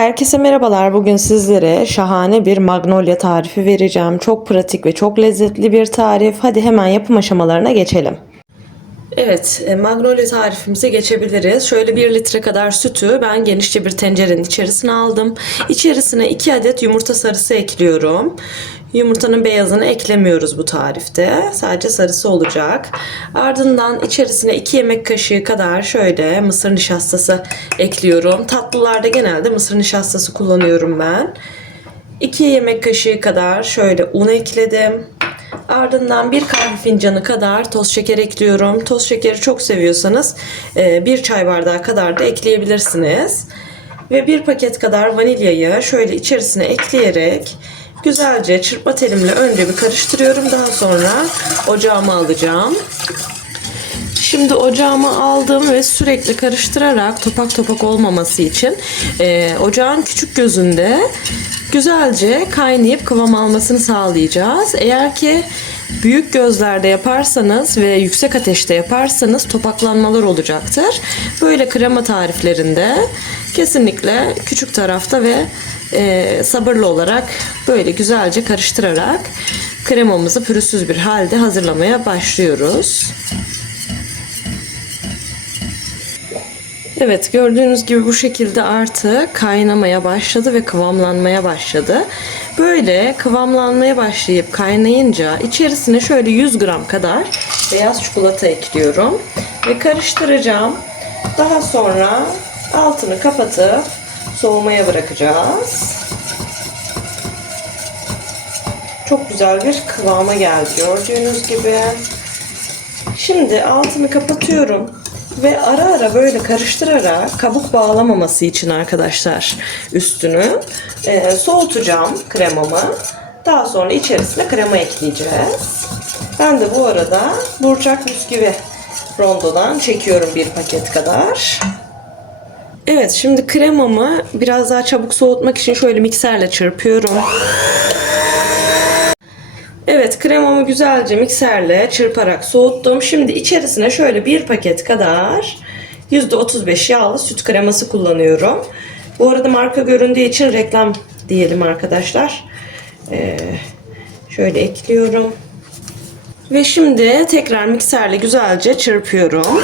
Herkese merhabalar. Bugün sizlere şahane bir magnolia tarifi vereceğim. Çok pratik ve çok lezzetli bir tarif. Hadi hemen yapım aşamalarına geçelim. Evet, e, magnolia tarifimize geçebiliriz. Şöyle 1 litre kadar sütü ben genişçe bir tencerenin içerisine aldım. İçerisine 2 adet yumurta sarısı ekliyorum. Yumurtanın beyazını eklemiyoruz bu tarifte. Sadece sarısı olacak. Ardından içerisine 2 yemek kaşığı kadar şöyle mısır nişastası ekliyorum. Tatlılarda genelde mısır nişastası kullanıyorum ben. 2 yemek kaşığı kadar şöyle un ekledim. Ardından bir kahve fincanı kadar toz şeker ekliyorum. Toz şekeri çok seviyorsanız e, bir çay bardağı kadar da ekleyebilirsiniz. Ve bir paket kadar vanilyayı şöyle içerisine ekleyerek güzelce çırpma telimle önce bir karıştırıyorum. Daha sonra ocağıma alacağım. Şimdi ocağıma aldım ve sürekli karıştırarak topak topak olmaması için e, ocağın küçük gözünde güzelce kaynayıp kıvam almasını sağlayacağız. Eğer ki büyük gözlerde yaparsanız ve yüksek ateşte yaparsanız topaklanmalar olacaktır. Böyle krema tariflerinde kesinlikle küçük tarafta ve e, sabırlı olarak böyle güzelce karıştırarak kremamızı pürüzsüz bir halde hazırlamaya başlıyoruz. Evet gördüğünüz gibi bu şekilde artık kaynamaya başladı ve kıvamlanmaya başladı. Böyle kıvamlanmaya başlayıp kaynayınca içerisine şöyle 100 gram kadar beyaz çikolata ekliyorum ve karıştıracağım. Daha sonra altını kapatıp soğumaya bırakacağız. Çok güzel bir kıvama geldi gördüğünüz gibi. Şimdi altını kapatıyorum ve ara ara böyle karıştırarak kabuk bağlamaması için arkadaşlar üstünü e, soğutacağım kremamı. Daha sonra içerisine krema ekleyeceğiz. Ben de bu arada burçak bisküvi rondodan çekiyorum bir paket kadar. Evet şimdi kremamı biraz daha çabuk soğutmak için şöyle mikserle çırpıyorum. Evet kremamı güzelce mikserle çırparak soğuttum. Şimdi içerisine şöyle bir paket kadar %35 yağlı süt kreması kullanıyorum. Bu arada marka göründüğü için reklam diyelim arkadaşlar. Ee, şöyle ekliyorum. Ve şimdi tekrar mikserle güzelce çırpıyorum.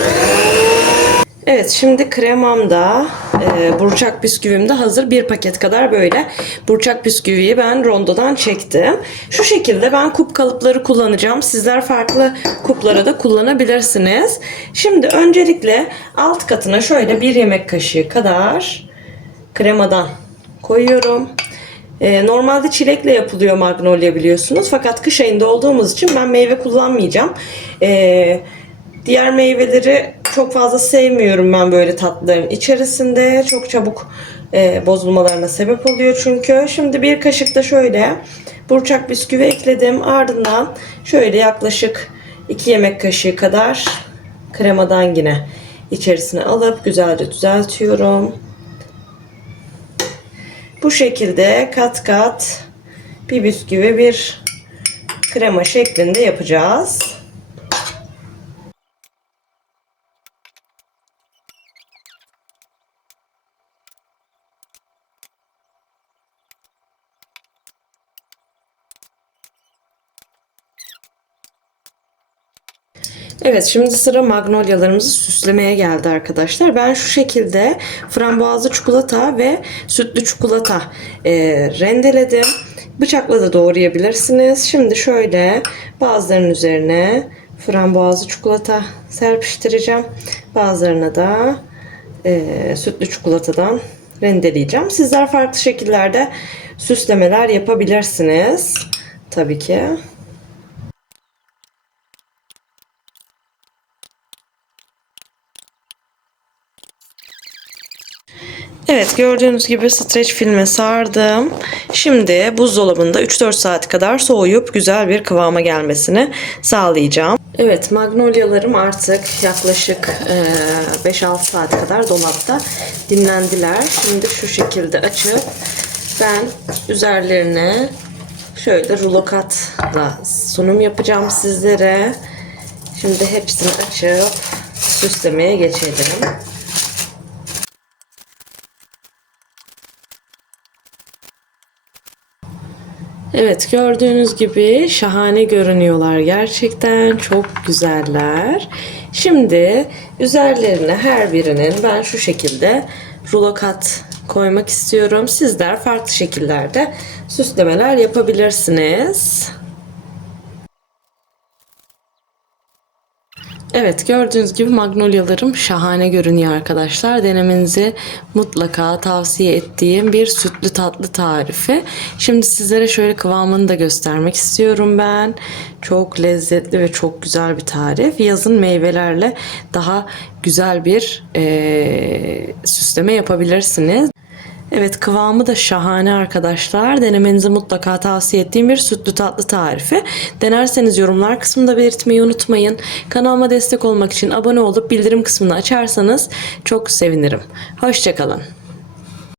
Evet şimdi kremam da e, burçak bisküvim de hazır. Bir paket kadar böyle burçak bisküviyi ben rondodan çektim. Şu şekilde ben kup kalıpları kullanacağım. Sizler farklı kuplara da kullanabilirsiniz. Şimdi öncelikle alt katına şöyle bir yemek kaşığı kadar kremadan koyuyorum. E, normalde çilekle yapılıyor magnolia biliyorsunuz. Fakat kış ayında olduğumuz için ben meyve kullanmayacağım. E, diğer meyveleri çok fazla sevmiyorum ben böyle tatlıların içerisinde. Çok çabuk e, bozulmalarına sebep oluyor çünkü. Şimdi bir kaşık da şöyle burçak bisküvi ekledim. Ardından şöyle yaklaşık 2 yemek kaşığı kadar kremadan yine içerisine alıp güzelce düzeltiyorum. Bu şekilde kat kat bir bisküvi bir krema şeklinde yapacağız. Evet şimdi sıra magnolyalarımızı süslemeye geldi arkadaşlar. Ben şu şekilde frambuazlı çikolata ve sütlü çikolata e, rendeledim. Bıçakla da doğrayabilirsiniz. Şimdi şöyle bazılarının üzerine frambuazlı çikolata serpiştireceğim. Bazılarına da e, sütlü çikolatadan rendeleyeceğim. Sizler farklı şekillerde süslemeler yapabilirsiniz. Tabii ki. Evet gördüğünüz gibi streç filme sardım. Şimdi buzdolabında 3-4 saat kadar soğuyup güzel bir kıvama gelmesini sağlayacağım. Evet magnolyalarım artık yaklaşık e, 5-6 saat kadar dolapta dinlendiler. Şimdi şu şekilde açıp ben üzerlerine şöyle rulo katla sunum yapacağım sizlere. Şimdi hepsini açıp süslemeye geçelim. Evet gördüğünüz gibi şahane görünüyorlar gerçekten çok güzeller. Şimdi üzerlerine her birinin ben şu şekilde rulo kat koymak istiyorum. Sizler farklı şekillerde süslemeler yapabilirsiniz. Evet gördüğünüz gibi magnolyalarım şahane görünüyor arkadaşlar. Denemenizi mutlaka tavsiye ettiğim bir sütlü tatlı tarifi. Şimdi sizlere şöyle kıvamını da göstermek istiyorum ben. Çok lezzetli ve çok güzel bir tarif. Yazın meyvelerle daha güzel bir eee, süsleme yapabilirsiniz. Evet kıvamı da şahane arkadaşlar. Denemenizi mutlaka tavsiye ettiğim bir sütlü tatlı tarifi. Denerseniz yorumlar kısmında belirtmeyi unutmayın. Kanalıma destek olmak için abone olup bildirim kısmını açarsanız çok sevinirim. Hoşçakalın.